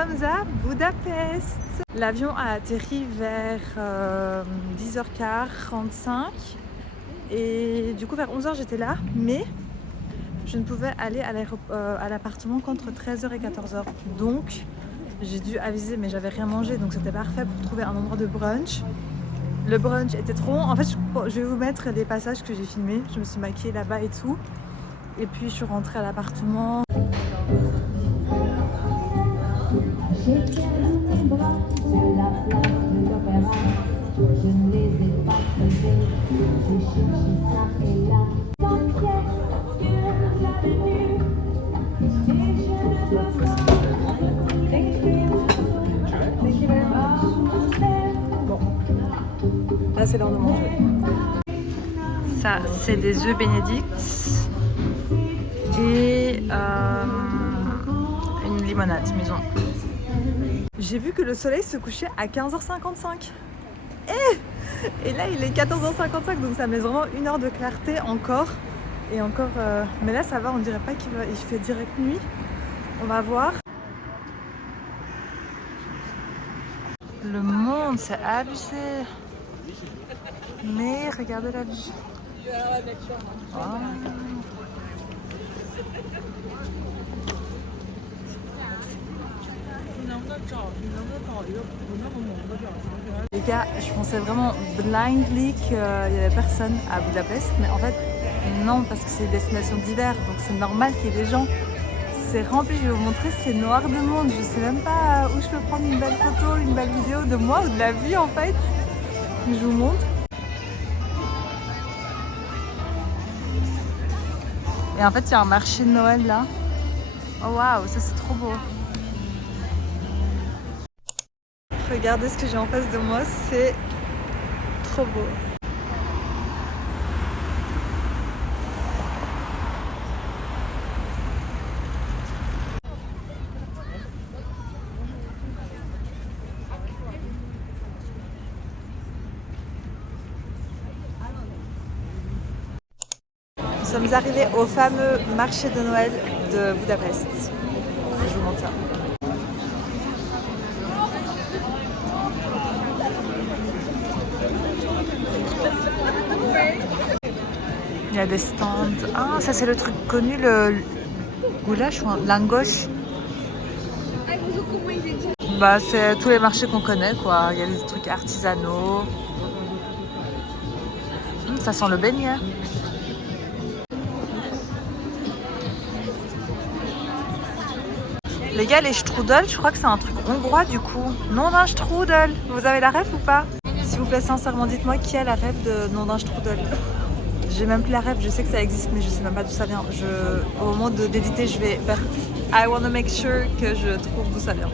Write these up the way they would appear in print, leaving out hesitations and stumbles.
sommes à Budapest. L'avion a atterri vers 10h45 et du coup vers 11h j'étais là, mais je ne pouvais aller à l'appartement qu'entre 13h et 14h. Donc j'ai dû aviser, mais j'avais rien mangé, donc c'était parfait pour trouver un endroit de brunch. Le brunch était trop long. En fait, je vais vous mettre les passages que j'ai filmés. Je me suis maquillée là-bas et tout. Et puis je suis rentrée à l'appartement. J'ai perdu mes bras sur la place de l'Opéra. Je ne les ai pas trouvés. J'ai cherché ça et là. Sans pièce sur l'avenue. Et je ne peux pas t'écrire. Bon. Là, c'est l'heure de manger. Ça, c'est des œufs bénédicts. Et une limonade maison. J'ai vu que le soleil se couchait à 15h55. Et là il est 14h55, donc ça met vraiment 1 heure de clarté encore. Et encore, mais là ça va, on dirait pas qu'il fait direct nuit. On va voir. Le monde, c'est abusé. Mais regardez la vue. Oh. Les gars, je pensais vraiment blindly qu'il n'y avait personne à Budapest, mais en fait non, parce que c'est une destination d'hiver, donc c'est normal qu'il y ait des gens. C'est rempli, je vais vous montrer, c'est noir de monde. Je sais même pas où je peux prendre une belle photo, une belle vidéo de moi ou de la vue en fait. Je vous montre. Et en fait il y a un marché de Noël là. Oh waouh, ça c'est trop beau. Regardez ce que j'ai en face de moi, c'est trop beau. Nous sommes arrivés au fameux marché de Noël de Budapest. Je vous montre ça. Il y a des stands. Ah, ça c'est le truc connu, le goulash ou langosh. Bah, c'est tous les marchés qu'on connaît, quoi. Il y a des trucs artisanaux. Ça sent le beignet. Les gars, les strudel, je crois que c'est un truc hongrois du coup. Nom d'un strudel. Vous avez la ref ou pas? S'il vous plaît, sincèrement, dites-moi qui a la ref de nom d'un strudel. J'ai même plus la ref, je sais que ça existe, mais je sais même pas d'où ça vient. Au moment d'éditer, je vais faire I wanna make sure que je trouve d'où ça vient.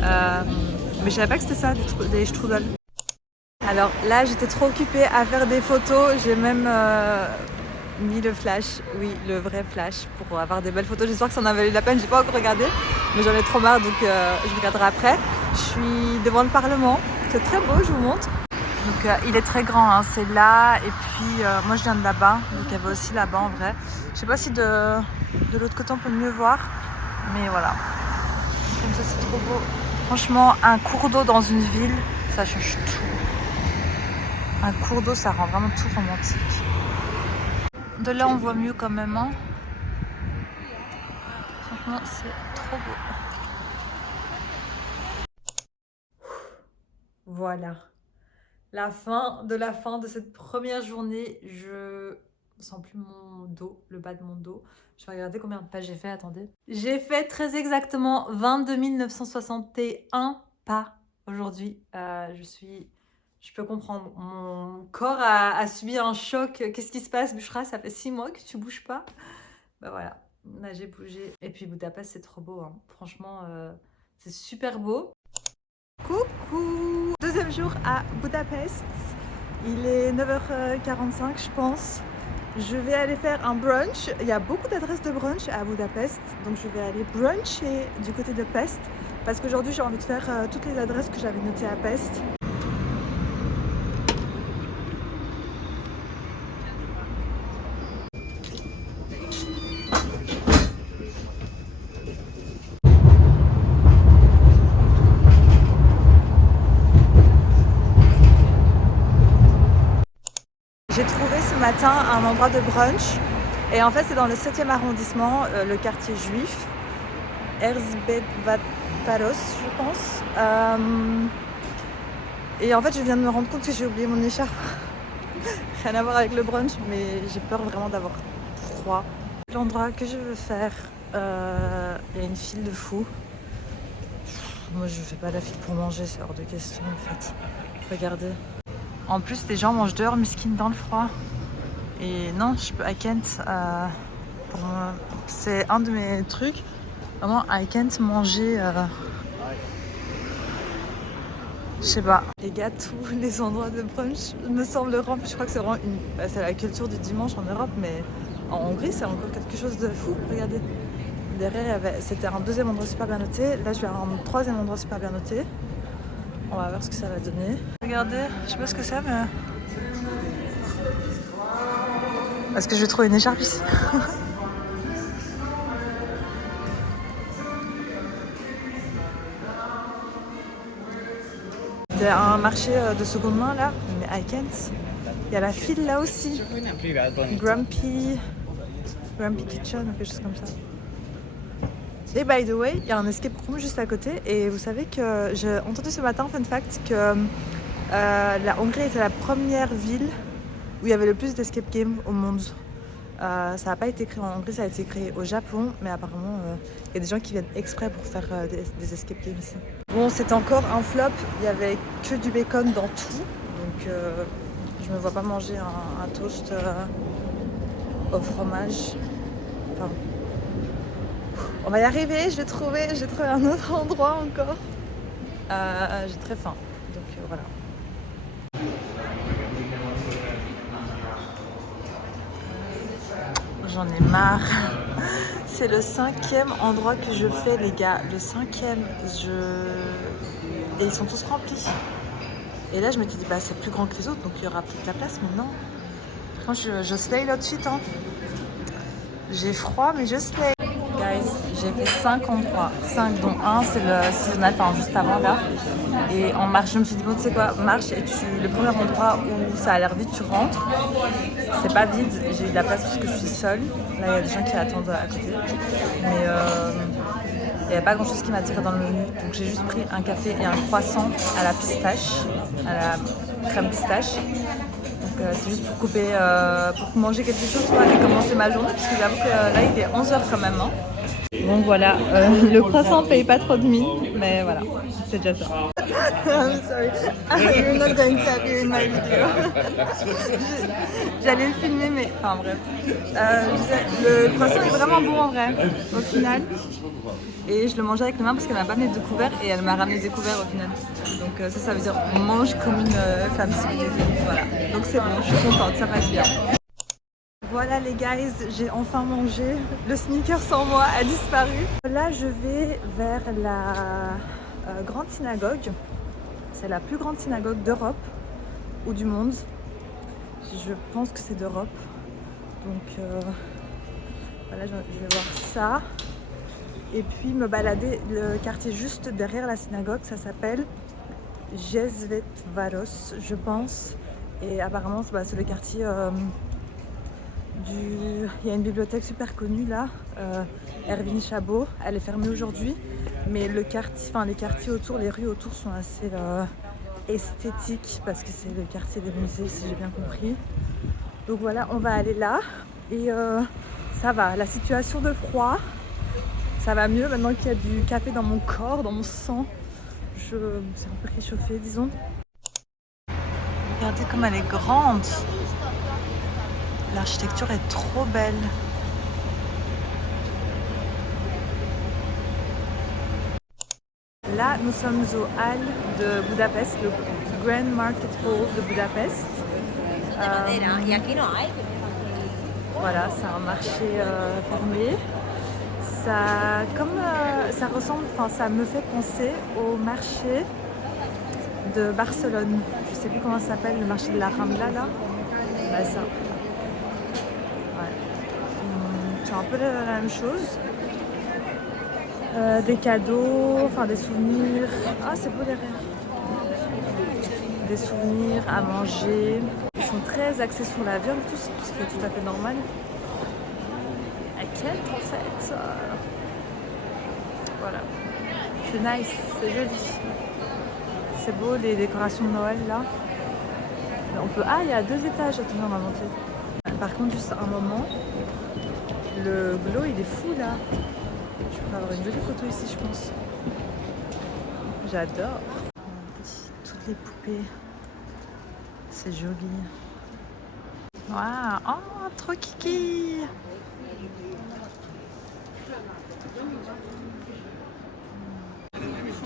Mais je savais pas que c'était ça, des strudel. Alors là, j'étais trop occupée à faire des photos. J'ai même mis le flash, oui, le vrai flash, pour avoir des belles photos. J'espère que ça en a valu la peine. J'ai pas encore regardé, mais j'en ai trop marre, donc je regarderai après. Je suis devant le Parlement. C'est très beau, je vous montre. Donc il est très grand, hein. C'est là, et puis moi je viens de là-bas, donc il y avait aussi là-bas en vrai. Je sais pas si de l'autre côté on peut mieux voir, mais voilà. Comme ça c'est trop beau. Franchement, un cours d'eau dans une ville, ça change tout. Un cours d'eau, ça rend vraiment tout romantique. De là on voit mieux quand même, hein. Franchement c'est trop beau. Voilà. La fin de cette première journée, je sens plus mon dos, le bas de mon dos. Je vais regarder combien de pas j'ai fait, attendez. J'ai fait très exactement 22 961 pas aujourd'hui. Je peux comprendre, mon corps a subi un choc. Qu'est-ce qui se passe, Bushra? Ça fait 6 mois que tu bouges pas. Bah voilà, là j'ai bougé. Et puis Budapest, c'est trop beau, hein. Franchement, c'est super beau. Coucou! Deuxième jour à Budapest. Il est 9h45 je pense. Je vais aller faire un brunch. Il y a beaucoup d'adresses de brunch à Budapest. Donc je vais aller bruncher du côté de Pest. Parce qu'aujourd'hui j'ai envie de faire toutes les adresses que j'avais notées à Pest. à un endroit de brunch. Et en fait, c'est dans le 7e arrondissement, le quartier juif. Erzbet-Vatalos, je pense. Et en fait, je viens de me rendre compte que j'ai oublié mon écharpe. Rien à voir avec le brunch, mais j'ai peur vraiment d'avoir froid. L'endroit que je veux faire, il y a une file de fou. Moi, je fais pas la file pour manger, c'est hors de question en fait. Regardez. En plus, les gens mangent dehors, miskin, dans le froid. Et non, je peux, I can't. Pour moi, c'est un de mes trucs. Vraiment, I can't manger. Je sais pas. Les gars, tous les endroits de brunch me semblent remplis. Je crois que c'est vraiment c'est la culture du dimanche en Europe, mais en Hongrie, c'est encore quelque chose de fou. Regardez. Derrière, c'était un 2e endroit super bien noté. Là, je vais à un 3e endroit super bien noté. On va voir ce que ça va donner. Regardez, je sais pas ce que c'est, mais... Est-ce que je vais trouver une écharpe ici? C'est un marché de seconde main là, mais I can't. Il y a la file là aussi. Grumpy Kitchen ou quelque chose comme ça. Et by the way, il y a un escape room juste à côté. Et vous savez que j'ai entendu ce matin, fun fact, que la Hongrie était la première ville où il y avait le plus d'escape games au monde. Ça n'a pas été créé en Hongrie, ça a été créé au Japon, mais apparemment il y a des gens qui viennent exprès pour faire des escape games ici. Bon, c'est encore un flop, il y avait que du bacon dans tout, donc je me vois pas manger un toast au fromage. Enfin, on va y arriver, je vais trouver un autre endroit encore. J'ai très faim, donc voilà. J'en ai marre. C'est le 5e endroit que je fais, les gars. Le 5e, et ils sont tous remplis. Et là, je me suis dit, bah, c'est plus grand que les autres, donc il y aura peut-être la place, mais non. Quand je slay là de suite, hein. J'ai froid, mais je slay. Guys, j'ai fait 5 endroits. 5, dont un, c'est le seasonal, enfin juste avant là. Et en marche, je me suis dit, bon, tu sais quoi, marche et le premier endroit où ça a l'air vide, tu rentres. C'est pas vide, j'ai eu de la place parce que je suis seule. Là, il y a des gens qui attendent à côté. Mais il n'y avait pas grand chose qui m'attirait dans le menu. Donc j'ai juste pris un café et un croissant à la pistache, à la crème pistache. Donc c'est juste pour couper, pour manger quelque chose quoi, et commencer ma journée. Parce que j'avoue que là, il est 11h quand même. Hein. Bon voilà, le croissant paye pas trop de mine, mais voilà, c'est déjà ça. I'm sorry, you're not going to appear in my video. J'allais le filmer, mais enfin bref. Le croissant est vraiment bon en vrai, au final. Et je le mangeais avec les mains parce qu'elle m'a pas amené de couvert et elle m'a ramené des couverts au final. Donc ça veut dire on mange comme une femme civilisée. Voilà, donc c'est bon, je suis contente, ça passe bien. Voilà les guys, j'ai enfin mangé. Le sneaker sans moi a disparu. Là, je vais vers la grande synagogue. C'est la plus grande synagogue d'Europe ou du monde. Je pense que c'est d'Europe. Donc voilà, je vais voir ça. Et puis me balader le quartier juste derrière la synagogue. Ça s'appelle Jezvetvaros, je pense. Et apparemment, c'est le quartier... Il y a une bibliothèque super connue là, Erwin Chabot, elle est fermée aujourd'hui, mais les quartiers autour, les rues autour sont assez esthétiques parce que c'est le quartier des musées si j'ai bien compris. Donc voilà, on va aller là et ça va, la situation de froid, ça va mieux maintenant qu'il y a du café dans mon corps, dans mon sang, c'est un peu réchauffé disons. Regardez comme elle est grande. L'architecture est trop belle. Là, nous sommes au Hall de Budapest, le Grand Market Hall de Budapest. Voilà, c'est un marché fermé. Ça ressemble, ça me fait penser au marché de Barcelone. Je sais plus comment ça s'appelle, le marché de la Rambla là. Bah, ça. C'est un peu la même chose. Des cadeaux, des souvenirs. Ah, c'est beau derrière. Des souvenirs à manger. sont très axés sur la viande, tout ce qui est tout à fait normal. À Kent en fait. Voilà. C'est nice, c'est joli. C'est beau les décorations de Noël là. On peut... Ah, il y a 2 étages, attendez, on va monter. Par contre, juste un moment, le glow il est fou là. Je pourrais avoir une jolie photo ici, je pense. J'adore. Toutes les poupées. C'est joli. Waouh, oh, trop kiki.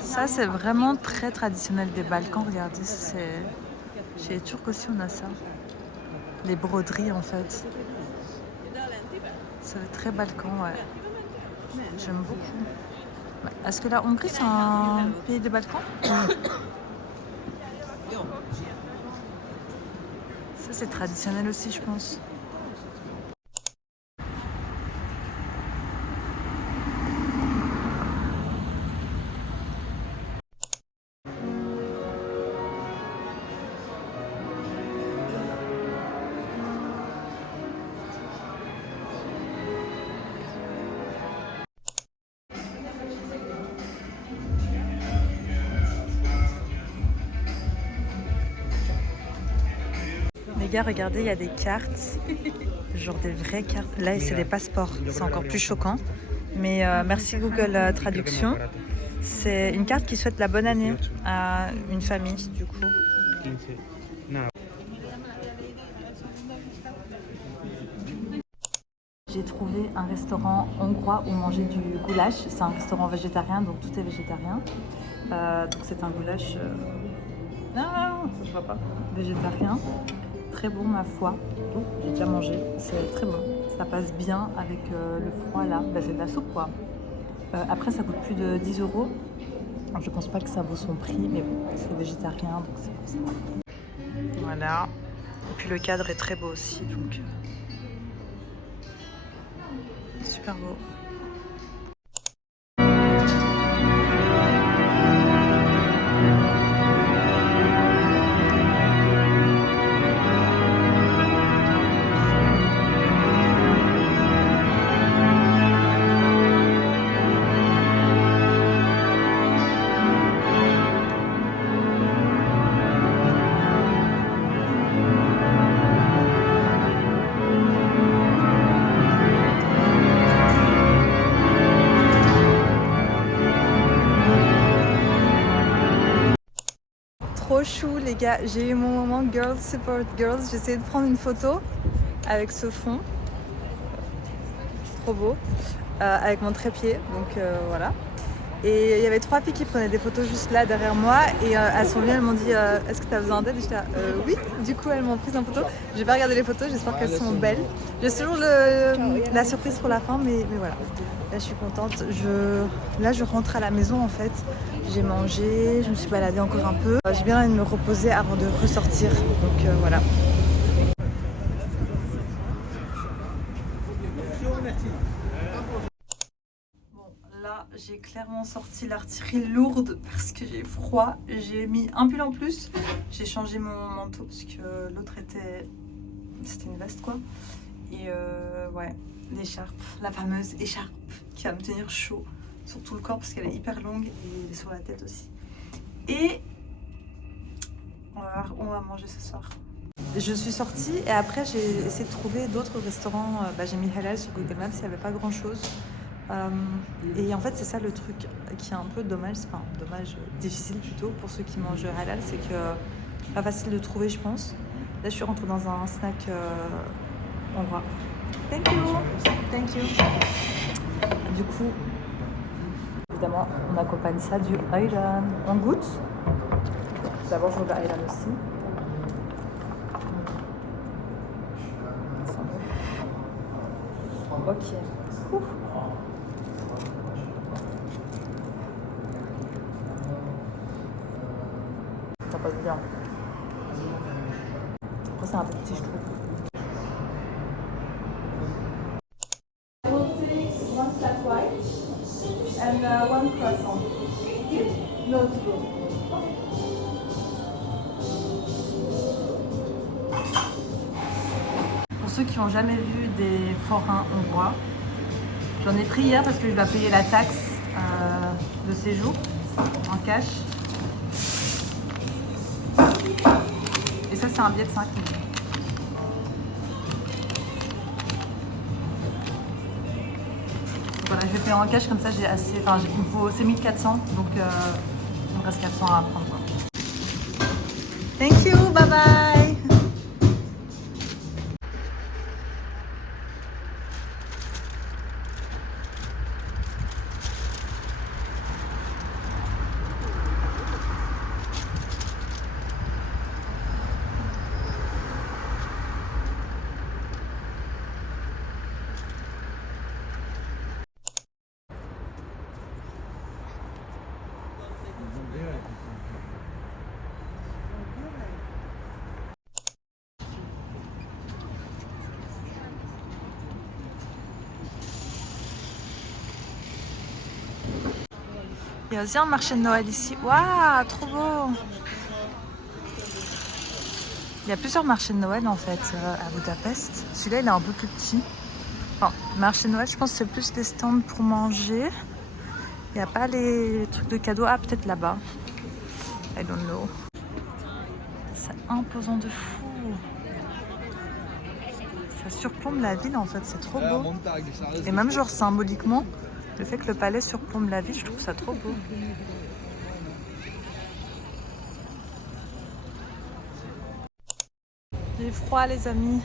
Ça, c'est vraiment très traditionnel des Balkans. Regardez, c'est... Chez les Turcs aussi, on a ça. Les broderies, en fait. C'est très Balkan, ouais. J'aime beaucoup. Est-ce que la Hongrie, c'est un pays des Balkans? Ça, c'est traditionnel aussi, je pense. Les gars, regardez, il y a des cartes, genre des vraies cartes. Là, c'est des passeports, c'est encore plus choquant. Mais merci Google Traduction. C'est une carte qui souhaite la bonne année à une famille, du coup. J'ai trouvé un restaurant hongrois où manger du goulash. C'est un restaurant végétarien, donc tout est végétarien. Donc c'est un goulash... Non, ça je vois pas. Végétarien. Très bon ma foi. J'ai déjà mangé. C'est très bon. Ça passe bien avec le froid là. Bah, c'est de la soupe quoi. Après ça coûte plus de 10 €. Je pense pas que ça vaut son prix, mais bon, c'est végétarien donc c'est pour ça. Voilà. Et puis le cadre est très beau aussi, donc super beau. Trop chou les gars, j'ai eu mon moment Girls Support Girls. J'ai essayé de prendre une photo avec ce fond, trop beau, avec mon trépied, donc voilà. Et il y avait 3 filles qui prenaient des photos juste là derrière moi et elles sont venues, elles m'ont dit est-ce que tu as besoin d'aide? Et j'étais là oui, du coup elles m'ont pris en photo. J'ai pas regardé les photos, j'espère qu'elles sont belles. J'ai toujours la surprise pour la fin, mais voilà. Là je suis contente, là je rentre à la maison en fait. J'ai mangé, je me suis baladée encore un peu. J'ai bien envie de me reposer avant de ressortir, donc voilà. Là, j'ai clairement sorti l'artillerie lourde parce que j'ai froid. J'ai mis un pull en plus. J'ai changé mon manteau parce que l'autre c'était une veste quoi. Et ouais, l'écharpe, la fameuse écharpe qui va me tenir chaud sur tout le corps parce qu'elle est hyper longue et sur la tête aussi. Et on va manger ce soir. Je suis sortie et après j'ai essayé de trouver d'autres restaurants. J'ai mis halal sur Google Maps, il n'y avait pas grand chose. Et en fait c'est ça le truc qui est un peu dommage, enfin dommage, difficile plutôt pour ceux qui mangent halal, c'est que pas facile de trouver je pense. Là je suis rentrée dans un snack hongrois. Thank you, thank you. Du coup, évidemment on accompagne ça du ayran. On goûte. D'abord je veux le ayran aussi. Ok. Ouf. Ça passe bien. Après c'est un peu petit je trouve. One flat white and one croissant. No tea. ceux qui n'ont jamais vu des forains hongrois, j'en ai pris hier parce que je dois payer la taxe de séjour en cash. Et ça, c'est un billet de 5 000. Voilà, je vais payer en cash, comme ça j'ai assez. Enfin, il me faut. C'est 1400, donc il me reste 400 à prendre. Quoi. Thank you, bye bye! Il y a aussi un marché de Noël ici. Waouh, trop beau! Il y a plusieurs marchés de Noël en fait à Budapest. Celui-là, il est un peu plus petit. Enfin, marché de Noël, je pense que c'est plus des stands pour manger. Il n'y a pas les trucs de cadeaux. Ah, peut-être là-bas. I don't know. C'est imposant de fou. Ça surplombe la ville en fait, c'est trop beau. Et même genre symboliquement, le fait que le palais surplombe la ville, je trouve ça trop beau. J'ai froid les amis,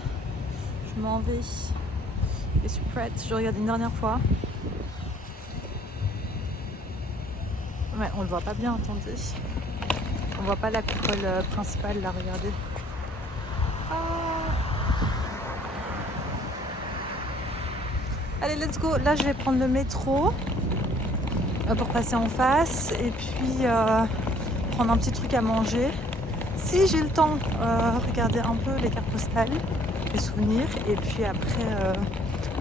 je m'en vais. Je suis prête, je regarde une dernière fois. Ouais, on le voit pas bien, attendez. On voit pas la coupole principale là, regardez. Ah. Allez, let's go. Là, je vais prendre le métro pour passer en face et puis prendre un petit truc à manger. Si j'ai le temps, regarder un peu les cartes postales, les souvenirs et puis après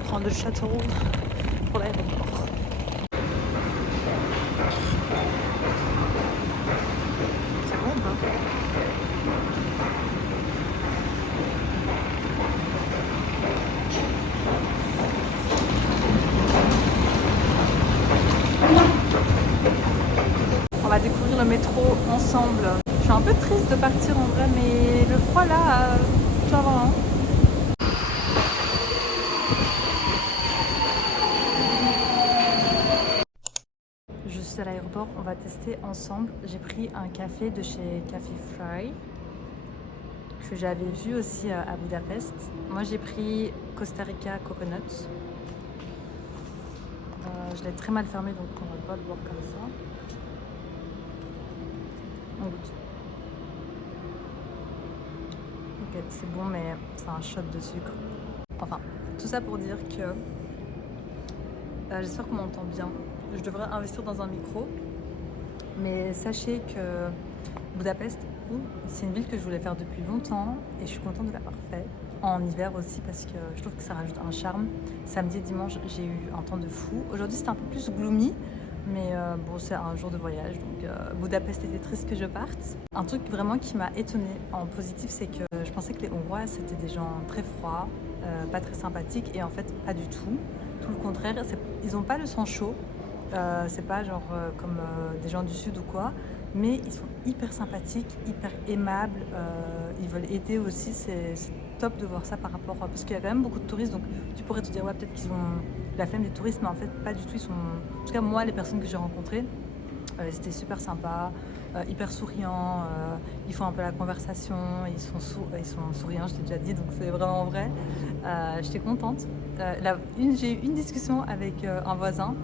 prendre le château pour l'aéroport. C'est bon, bah. On va découvrir le métro ensemble. Je suis un peu triste de partir en vrai, mais le froid là, ça va. Hein. Je suis à l'aéroport, on va tester ensemble. J'ai pris un café de chez Café Fry, que j'avais vu aussi à Budapest. Moi j'ai pris Costa Rica Coconut. Je l'ai très mal fermé, donc on va pas le boire comme ça. On goûte. Ok, c'est bon, mais c'est un shot de sucre. Enfin, tout ça pour dire que j'espère qu'on m'entend bien. Je devrais investir dans un micro, mais sachez que Budapest, c'est une ville que je voulais faire depuis longtemps et je suis contente de l'avoir fait. En hiver aussi parce que je trouve que ça rajoute un charme. Samedi et dimanche, j'ai eu un temps de fou. Aujourd'hui, c'était un peu plus gloomy. Mais bon, c'est un jour de voyage, donc Budapest était triste que je parte. Un truc vraiment qui m'a étonnée en positif, c'est que je pensais que les Hongrois, c'était des gens très froids, pas très sympathiques, et en fait, pas du tout. Tout le contraire, ils n'ont pas le sang chaud, c'est pas genre comme des gens du Sud ou quoi, mais ils sont hyper sympathiques, hyper aimables, ils veulent aider aussi, c'est top de voir ça par rapport, parce qu'il y a quand même beaucoup de touristes, donc tu pourrais te dire, ouais, peut-être qu'ils ont la flemme des touristes, mais en fait pas du tout, ils sont, en tout cas moi, les personnes que j'ai rencontrées, c'était super sympa, hyper souriants, ils font un peu la conversation, ils sont souriants, je t'ai déjà dit, donc c'est vraiment vrai. J'étais contente. J'ai eu une discussion avec un voisin,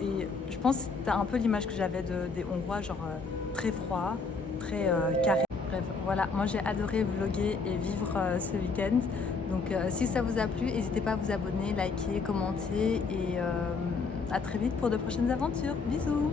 et je pense que c'était un peu l'image que j'avais des Hongrois, genre très froid, très carré. Bref, voilà, moi j'ai adoré vlogger et vivre ce week-end. Donc si ça vous a plu, n'hésitez pas à vous abonner, liker, commenter et à très vite pour de prochaines aventures. Bisous!